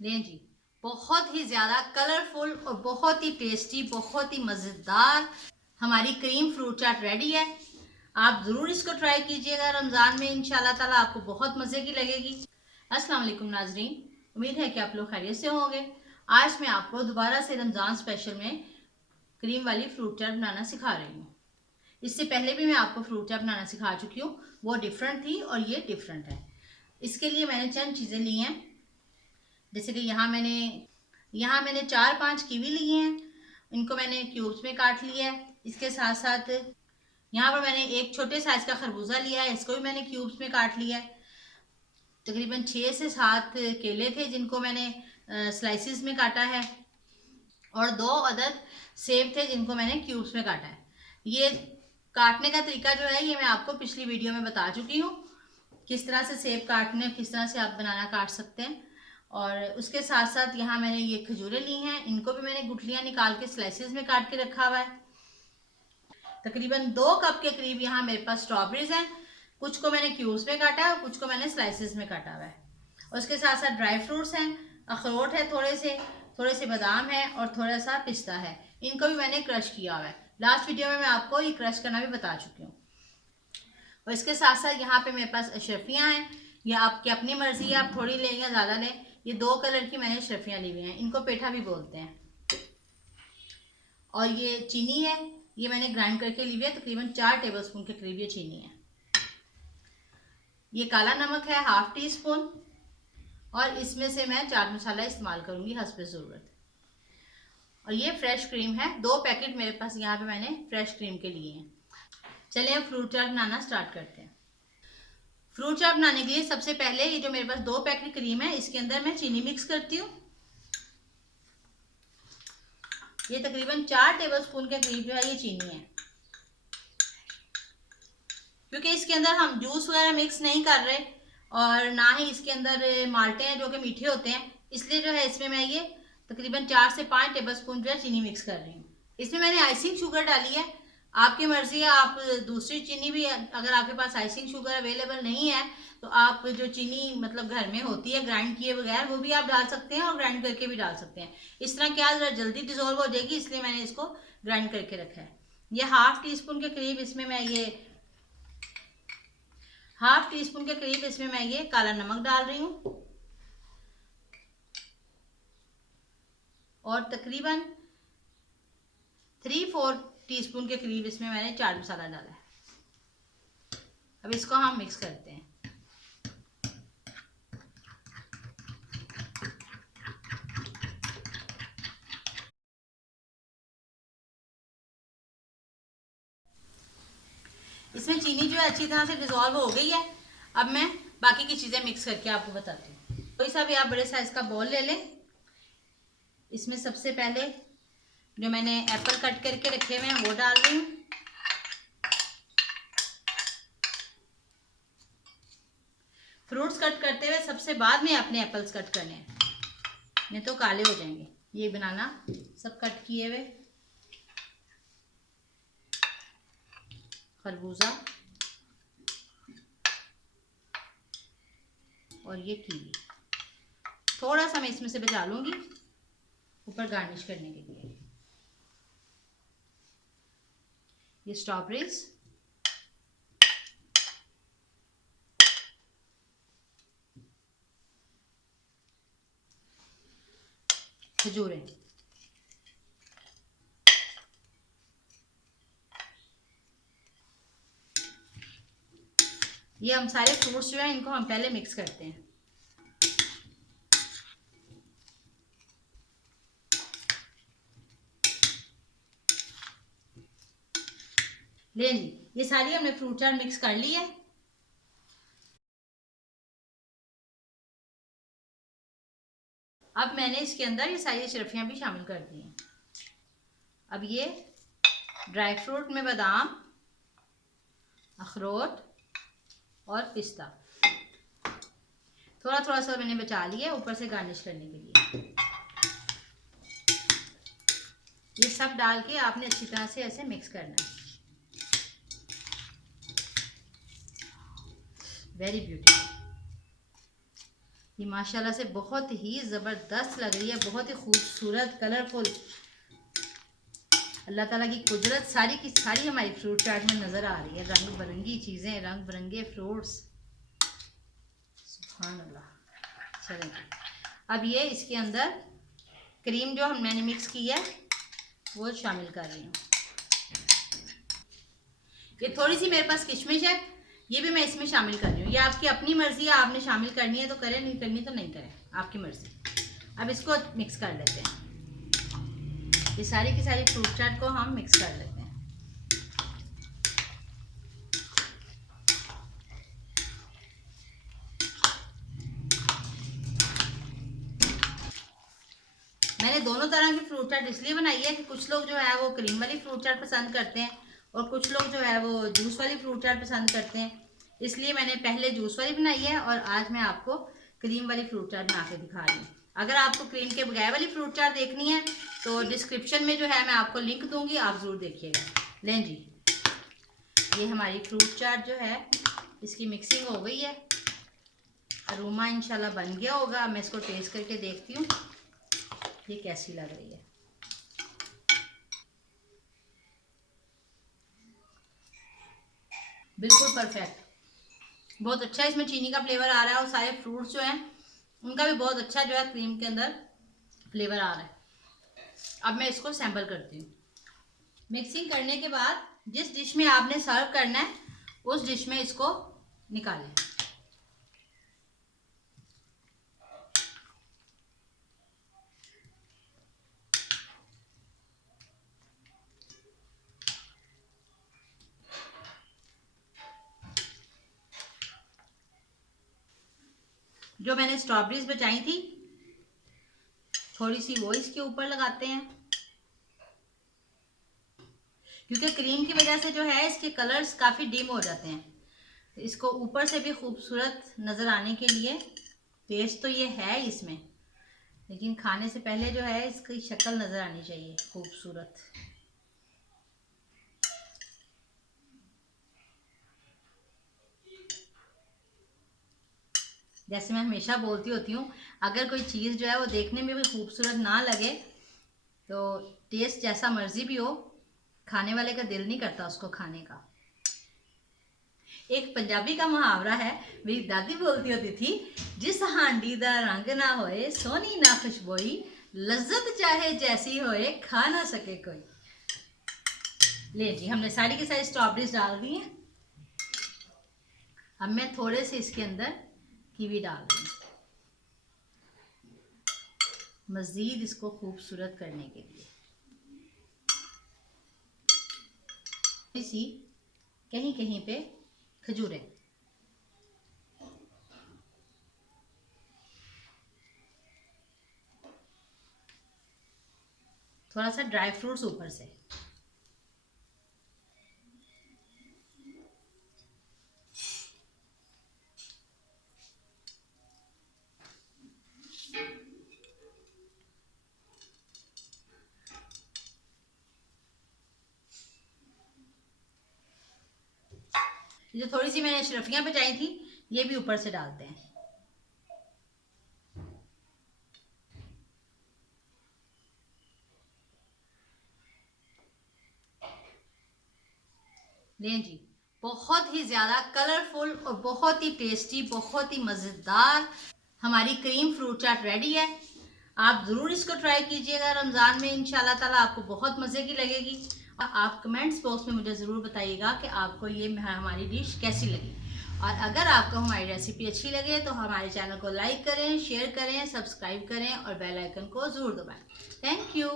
लें जी, बहुत ही ज़्यादा कलरफुल और बहुत ही टेस्टी, बहुत ही मज़ेदार हमारी क्रीम फ्रूट चाट रेडी है। आप ज़रूर इसको ट्राई कीजिएगा रमज़ान में, इंशाल्लाह ताला आपको बहुत मज़े की लगेगी। अस्सलाम वालेकुम नाजरीन, उम्मीद है कि आप लोग खैरियत से होंगे। आज मैं आपको दोबारा से रमज़ान स्पेशल में क्रीम वाली फ्रूट चाट बनाना सिखा रही हूँ। इससे पहले भी मैं आपको फ्रूट चाट बनाना सिखा चुकी हूँ, वो डिफरेंट थी और ये डिफरेंट है। इसके लिए मैंने चंद चीज़ें ली हैं। जैसे कि यहाँ मैंने 4-5 कीवी लिए हैं, इनको मैंने क्यूब्स में काट लिया है। इसके साथ साथ यहाँ पर मैंने एक छोटे साइज का खरबूजा लिया है, इसको भी मैंने क्यूब्स में काट लिया है। तकरीबन 6 से 7 केले थे जिनको मैंने स्लाइसिस में काटा है, और 2 अदद सेब थे जिनको मैंने क्यूब्स में काटा है। ये काटने का तरीका जो है ये मैं आपको पिछली वीडियो में बता चुकी हूँ, किस तरह से सेब काटने, किस तरह से आप बनाना काट सकते हैं। और उसके साथ साथ यहाँ मैंने ये खजूरें ली हैं, इनको भी मैंने गुठलियाँ निकाल के स्लाइसिस में काट के रखा हुआ है। तकरीबन 2 कप के करीब यहाँ मेरे पास स्ट्रॉबेरीज हैं, कुछ को मैंने क्यूब्स में काटा है और कुछ को मैंने स्लाइसिस में काटा हुआ है। और उसके साथ साथ ड्राई फ्रूट्स हैं, अखरोट है, थोड़े से बादाम है और थोड़ा सा पिस्ता है, इनको भी मैंने क्रश किया हुआ है। लास्ट वीडियो में मैं आपको ये क्रश करना भी बता चुकी हूँ। और इसके साथ साथ यहाँ पे मेरे पास अशरफियाँ हैं, ये आपकी अपनी मर्जी है, आप थोड़ी लें या ज़्यादा लें। ये 2 कलर की मैंने अशरफियाँ ली हुई हैं, इनको पेठा भी बोलते हैं। और ये चीनी है, ये मैंने ग्राइंड करके ली हुई है, तकरीबन 4 टेबलस्पून के करीब ये चीनी है। ये काला नमक है 1/2 टीस्पून, और इसमें से मैं चाट मसाला इस्तेमाल करूँगी हस्ब ज़रूरत। और ये फ्रेश क्रीम है, 2 पैकेट मेरे पास यहाँ पे मैंने फ्रेश क्रीम के लिए हैं। चलिए अब फ्रूट चाट बनाना स्टार्ट करते हैं। फ्रूट चाट बनाने के लिए सबसे पहले ये जो मेरे पास 2 पैकेट क्रीम है, इसके अंदर मैं चीनी मिक्स करती हूँ। ये तकरीबन 4 टेबलस्पून के करीब जो है ये चीनी है। क्योंकि इसके अंदर हम जूस वगैरह मिक्स नहीं कर रहे और ना ही इसके अंदर माल्टे हैं जो कि मीठे होते हैं, इसलिए जो है इसमें मैं ये तकरीबन 4 से 5 टेबलस्पून जो है चीनी मिक्स कर रही हूँ। इसमें मैंने आइसिंग शुगर डाली है, आपकी मर्जी है, आप दूसरी चीनी भी, अगर आपके पास आइसिंग शुगर अवेलेबल नहीं है तो आप जो चीनी मतलब घर में होती है ग्राइंड किए बगैर, वो भी आप डाल सकते हैं और ग्राइंड करके भी डाल सकते हैं। इस तरह क्या जरा जल्दी डिजोल्व हो जाएगी, इसलिए मैंने इसको ग्राइंड करके रखा है। ये 1/2 टीस्पून के करीब इसमें मैं ये 1/2 टीस्पून के करीब इसमें मैं ये काला नमक डाल रही हूँ, और तकरीबन 3/4 टीस्पून के करीब इसमें मैंने चाट मसाला डाला है। अब इसको हम मिक्स करते हैं। इसमें चीनी जो है अच्छी तरह से डिजोल्व हो गई है। अब मैं बाकी की चीज़ें मिक्स करके आपको बताती हूँ। कोई सा भी आप बड़े साइज का बॉल ले लें। इसमें सबसे पहले जो मैंने एप्पल कट करके रखे हुए हैं वो डाल रही हूँ। फ्रूट्स कट करते हुए सबसे बाद में अपने एप्पल्स कट करने हैं, नहीं तो काले हो जाएंगे। ये बनाना सब कट किए हुए खरबूजा और ये कीवी, थोड़ा सा मैं इसमें से बचा लूंगी ऊपर गार्निश करने के लिए। ये स्ट्रॉबेरीज, खजूरें, ये हम सारे फ्रूट्स जो हैं इनको हम पहले मिक्स करते हैं। ले जी, ये सारी हमने फ्रूट चाट मिक्स कर ली है। अब मैंने इसके अंदर ये सारी शरफियाँ भी शामिल कर दी हैं। अब ये ड्राई फ्रूट में बादाम, अखरोट और पिस्ता थोड़ा थोड़ा सा मैंने बचा लिया ऊपर से गार्निश करने के लिए। ये सब डाल के आपने अच्छी तरह से ऐसे मिक्स करना है। Very beautiful. ये माशाल्लाह से बहुत ही ज़बरदस्त लग रही है, बहुत ही खूबसूरत कलरफुल। अल्लाह ताला की कुदरत सारी की सारी हमारी फ्रूट चाट में नज़र आ रही है। रंग बिरंगी चीज़ें, रंग बिरंगे फ्रूट्स, सुभान अल्लाह। चलें अब ये इसके अंदर क्रीम जो मैंने मिक्स की है वो शामिल कर रही हूँ। ये थोड़ी सी मेरे पास किशमिश है, ये भी मैं इसमें शामिल कर रही हूँ। ये आपकी अपनी मर्ज़ी है, आपने शामिल करनी है तो करें, नहीं करनी तो नहीं करें, आपकी मर्ज़ी। अब इसको मिक्स कर लेते हैं। ये सारी की सारी फ्रूट चाट को हम मिक्स कर लेते हैं। मैंने दोनों तरह की फ्रूट चाट इसलिए बनाई है कि कुछ लोग जो है वो क्रीम वाली फ्रूट चाट पसंद करते हैं और कुछ लोग जो है वो जूस वाली फ्रूट चाट पसंद करते हैं। इसलिए मैंने पहले जूस वाली बनाई है और आज मैं आपको क्रीम वाली फ्रूट चाट बना के दिखा रही हूँ। अगर आपको क्रीम के बगैर वाली फ्रूट चाट देखनी है तो डिस्क्रिप्शन में जो है मैं आपको लिंक दूंगी, आप ज़रूर देखिएगा। लें जी, ये हमारी फ्रूट चाट जो है इसकी मिक्सिंग हो गई है, अरोमा इंशाल्लाह बन गया होगा। मैं इसको टेस्ट करके देखती हूँ ये कैसी लग रही है। बिल्कुल परफेक्ट, बहुत अच्छा इसमें चीनी का फ्लेवर आ रहा है और सारे फ्रूट्स जो हैं उनका भी बहुत अच्छा जो है क्रीम के अंदर फ्लेवर आ रहा है। अब मैं इसको सैंपल करती हूँ। मिक्सिंग करने के बाद जिस डिश में आपने सर्व करना है उस डिश में इसको निकालें। जो मैंने स्ट्रॉबेरीज बचाई थी थोड़ी सी वो इसके ऊपर लगाते हैं, क्योंकि क्रीम की वजह से जो है इसके कलर्स काफ़ी डिम हो जाते हैं। तो इसको ऊपर से भी खूबसूरत नज़र आने के लिए, टेस्ट तो ये है इसमें, लेकिन खाने से पहले जो है इसकी शक्ल नज़र आनी चाहिए खूबसूरत। जैसे मैं हमेशा बोलती होती हूँ, अगर कोई चीज़ जो है वो देखने में भी खूबसूरत ना लगे तो टेस्ट जैसा मर्जी भी हो, खाने वाले का दिल नहीं करता उसको खाने का। एक पंजाबी का मुहावरा है, मेरी दादी बोलती होती थी, जिस हांडी दा रंग ना होए सोनी ना खुशबोई, लज्जत चाहे जैसी होए खा ना सके कोई। ले जी, हमने सारी की सारी स्ट्रॉबेरीज डाल दी हैं। अब मैं थोड़े से इसके अंदर कीवी डाल दूँ मज़ीद इसको खूबसूरत करने के लिए। इसी कहीं कहीं पे खजूरें, थोड़ा सा ड्राई फ्रूट्स ऊपर से। जो थोड़ी सी मैंने शरफियाँ बचाई थी ये भी ऊपर से डालते हैं। लें जी, बहुत ही ज़्यादा कलरफुल और बहुत ही टेस्टी, बहुत ही मज़ेदार हमारी क्रीम फ्रूट चाट रेडी है। आप ज़रूर इसको ट्राई कीजिएगा रमज़ान में, इंशाल्लाह ताला आपको बहुत मज़े की लगेगी। और आप कमेंट्स बॉक्स में मुझे ज़रूर बताइएगा कि आपको ये हमारी डिश कैसी लगी। और अगर आपको हमारी रेसिपी अच्छी लगे तो हमारे चैनल को लाइक करें, शेयर करें, सब्सक्राइब करें और बेल आइकन को ज़रूर दबाएं। Thank you.